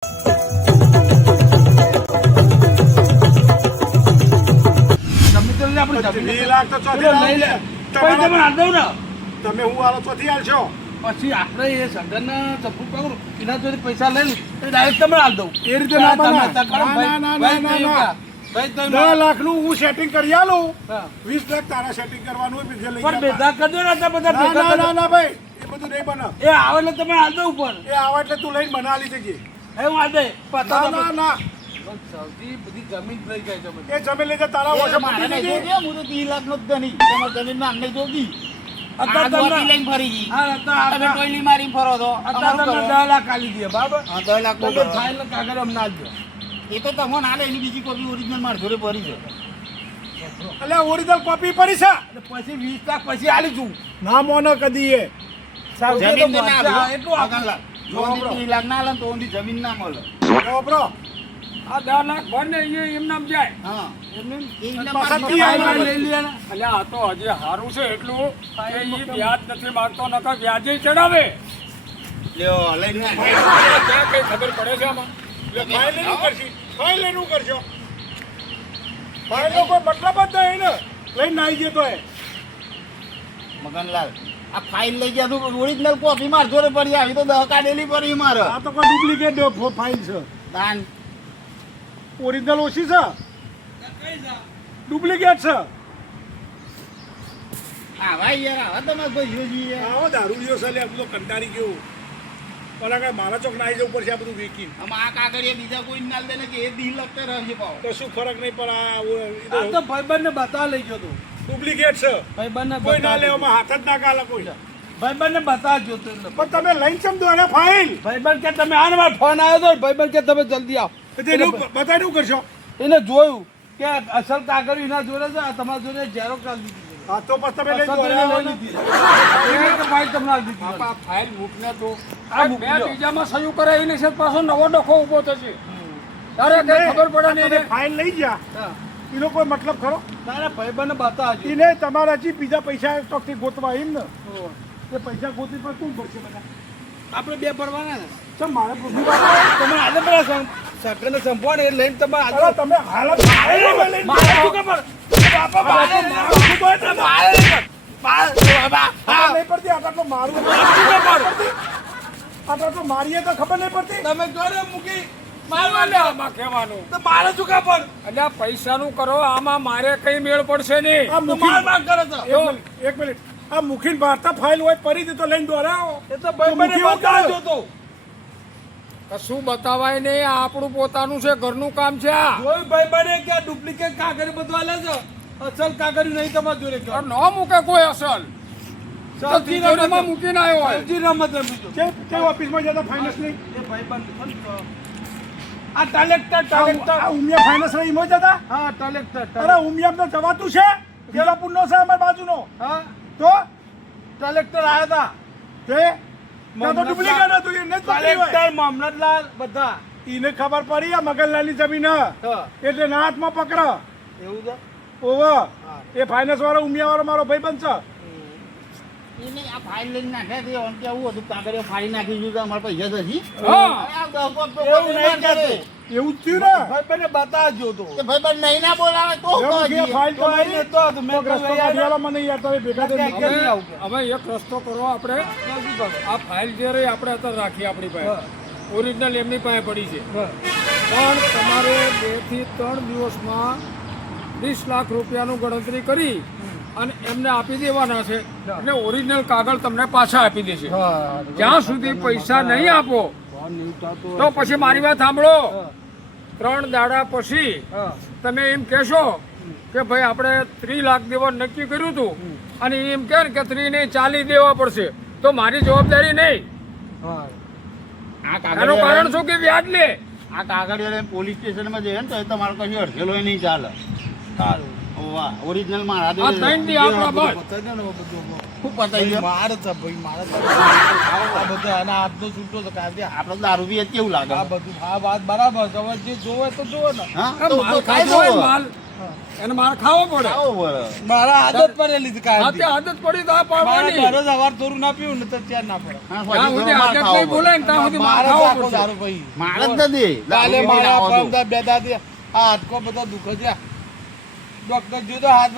તમે હું આલો ચોથી હાલશો પછી આપણે એ સગન ચપ્પુ પકડું એના જોડે પૈસા લઈ ડાયરેક્ટ તમે હાલ દઉં એ રીતે ના બને. ના. 10 લાખનું હું સેટિંગ કરી આલું. 20 લાખ તારા સેટિંગ કરવાનું બીજે લઈ પણ ભેગા કરજો ને બધા ભેગા ના ભાઈ એ બધું નહીં બને. એ આવે એટલે તમે હાલ દઉં પણ એ આવે એટલે તું લઈને મને આલી દેજે. એ હું હાલ દે ના સૌથી બધી જમીન લઈ જાય છે બધી. એ જમીન લઈ જા તારા ઓછો મારે પડી નહીં દેજે. જોતી, હું તો 30 લાખનો જ ધણી. તમારે જમીનમાં અમને જોતી. અત્યારે આ તમને- ગોતી લઈને ફરી ગઈ. હા, અત્યારે તમે ટોયલી મારીને ફરો છો. અત્યારે અમારું તમને કરો. 10 લાખ આલી દઈએ બરાબર. હા, 10 લાખ તમે બોલો. ફાઇલ કાગળ અમને આપજો. એ તો તમને ના લે, એની બીજી કોપી ઓરિજિનલ મારી જોડે ભરી છે. એટલે ઓરિજિનલ કોપી પડી છે. એટલે પછી 20 લાખ પછી આલી છું. ના મોનો કદી એ જમીન તો ના હા, લો. એટલું આપો. આગળ લાગ. જો ઓનલી 30 લાખ ના લે તો ઓનલી જમીન ના મળે. વાપરો. આ 10 લાખ ભર ને એમ નામ જાય. હા. એમને એ એમના પાછા પાસે તી ફાઇલ આવે. લઈ લે ને. એટલે આ તો હજી સારું છે એટલું કે ઈ વ્યાજ નથી માંગતો, નકર વ્યાજે ચડાવે. લ્યો, લઈને ના. ત્યાં કઈ ખબર પડે છે આમાં? ફાઇલ એનું કરશી. ફાઇલ એનું કરશો. ફાઇલ નો કોઈ મતલબ જ નહીં ને. લઈને નાઈ ગયો તો એ. મગનલાલ, આ ફાઇલ લઈ ગયા તું ઓરિજિનલ કોપી માર જોડે પડી આવી તો 10 કાઢેલી પડી મારે. આ તો કોઈ ડુપ્લિકેટ ફાઇલ છે. દાન ઓરિજિનલ ઓછી છે. ડુપ્લિકેટ છે. આવા યાર, આવા તમારે ભાઈઓ છીએ. આવો દારૂડિયો છે લે, આ બધો કંટાળી ગયો. ઓલા કાંઈ મારા ચોક નાઈ જવું પડશે આ બધું વેચી. આમાં આ કાગળિયા બીજા કોઈ ના દે ને કે એ દિલ લગતા રહેશે પાવ. તો શું ફરક નહીં પણ આ તો ભાઈબંધને બતાવવા લઈ ગયો તું. ડુપ્લિકેટ છે. ભાઈબંધને કોઈ ના બતાવવા લેવામાં હાથ જ ના ગાલે કોઈ. ભાઈબંધને બતાવવા જો તું એટલે. પણ તમે લઈને સમજો એને ફાઇલ. ભાઈબંધ કે તમે આને મારો ફોન આવ્યો તો ભાઈબંધ કે તમે જલ્દી આવો. એનું બતાવી શું કરશો? એને જોયું કે અસલ કાગળ એના જોડે છે આ તમારા જોડે ઝેરો કાઢી દીધી છે. હા તો પછી તમે લઈ અસલ જાઓ. જોડે લઈ લીધી છે. એને તો ફાઇલ તમને આપી દીધી. આ ફાઇલ મૂકને તો આ મૂકી બે દો. બીજામાં સહી કરાવીને છે પાછો નવો ડખો ઊભો થશે. તારે કઈ ખબર પડે નહીં તમે એને. ફાઇલ લઈ ગયા હા. એનો કોઈ મતલબ ખરો? તારા ભાઈબંધને બતાવજો. એને તમારા હજી બીજા પૈસા ચોકથી ગોતવા એમ ને એ પૈસા ગોતી પર શું કરશે બધા? આપણે બે પડવાના ને. ચમ મારે પૂછ્યું તમે આજે પેલા સગનને સંભાળે એ લઈને તમે આજે અરે તમે હાલત લઈને મારે શું ખબર? બાપા મારે નહીં. મારે નહીં. મારે બાબા ખબર નહીં પડતી. આટલા તો મારું શું ખબર? આટલા તો મારીએ તો ખબર નહીં પડતી. તમે જોડે મૂકી મારવા લે આમાં કહેવાનું. તો મારે શું ખબર? એટલે આ પૈસાનું કરો, આમાં મારે કઈ મેળ પડશે નહીં. આ તો મુખી માર કરે છે. એક મિનિટ આ મુખીન ભારતા ફાઇલ હોય પડી દે તો લઈને દોરાવો. એ તો ભાઈબંધને મૂકી બતાવજો તો. કશું બતાવાય નહીં, આ આપણું પોતાનું છે, ઘરનું કામ છે આ. જોઈ ભાઈબંધે કે આ ડુપ્લિકેટ કાગળ બધું આલે છે. અસલ કાગળ નહીં તમારા જોડે કે. આ ન મૂકે કોઈ અસલ તો તિજોરીમાં મૂકીને આવ્યો હોય. સૌથી રમત રમી તો. કે ઓફિસમાં જતા ફાઇનાન્સ નહીં એ ભાઈબંધ આ કલેક્ટર આ ઉમિયા ફાઇનાન્સ નહીં એમાં જતા. હા કલેક્ટર અરે ઉમિયામાં તો જવાતું છે. ગેલાપુરનો છે અમારી બાજુનો. હા તો કલેક્ટર આવ્યા હતા. તે ત્યાં તો ડુપ્લિકેટ હતું એને જ પકડી હોય. કલેક્ટર મામલતદાર બધા. એને ખબર પડી આ મગનલાલની જમીન હ. હા એટલે ના હાથમાં પકડ. એવું છે. ઓવ એ ફાઇનાન્સ વાળો ઉમિયા વાળો મારો ભાઈબંધ છે. એને આ ફાઇલ લઈને નાખ્યા તે અંતે આવું હતું કાગળિયા ફાડી નાખી દીધું તો અમારા પૈસા જશે. હા. આ 10 કોપ તો એવું કોપી નહીં માર કરે. કહેતું. એવું જ થયું ને. ભાઈબંધને બતાવજો તો. તે ભાઈબંધ નહીં ના બોલાવે તો એવું કહો કે ફાઇલ તો તમારી એને તો હતું. મેં કોક રસ્તો કહ્યું કાઢી યાર, આલો મને યાર તમે ભેગા થઈને કેમ નીકળી. નહીં આવું કે? હવે એક રસ્તો કરો આપણે. શું કરો? આ ફાઇલ જે રહી આપણે અત્યારે રાખીએ આપણી હા. પાસે. ઓરિજિનલ એમની પાસે પડી છે. હા. પણ તમારે 2 થી 3 દિવસમાં 20 લાખ રૂપિયાનું ગણતરી કરી અને એમને આપી દેવાના છે. એટલે ઓરિજિનલ કાગળ તમને પાછા આપી દેશે. હા. જ્યાં સુધી પૈસા નહીં આપો ફોન નહીં ઉઠાવતો. તો પછી મારી વાત સાંભળો. 3 દાડા પછી હા. તમે એમ કહેશો કે ભાઈ આપણે 30 લાખ દેવા નક્કી કર્યું હતું અને એમ કહે ને કે 30 નહીં 40 દેવા પડશે તો મારી જવાબદારી નહીં. હા. આ એનું કાગળિયા કારણ શું કે વ્યાજ લે. આ કાગળિયા લઈને પોલીસ સ્ટેશનમાં જઈએ ને તો એ તમારે કશું અડધેલો નહીં ચાલે. સારું. વાહ ઓરિજિનલ મારા આ 3 દી આપણા બસ. બતાવી દો ને હવે બધું. શું પતાવી ગયો? મારે છે ભાઈ મારે છે. આ બધા આના હાથનો છૂટો છે કાંઈ. આપણે દારૂ બી કેવું લાગે? આ બધું આ વાત બરાબર છે. હવે જે જોવે તો જોવે ને. હા આ તો માલ ખાઈ ખાધો હોય જવો. માલ. એને માર ખાવો પડે આવો બરો મારા આદત પડેલી છે હા કાયમથી. તે આદત પડી તો આ મારે પાડવાની દરરોજ સવાર થોડું ના પીવું ને તો ચાર ના પડે. જ્યાં સુધી આદત નહીં બોલે ને ત્યાં સુધી માર મારે ખાવો આખો પડશે દારૂ ભાઈ. મારે જ નથી કાલે મારા પગ બે દાદી આ હાથકો બધો દુખે છે. ડોક્ટર જોયો તો હાથ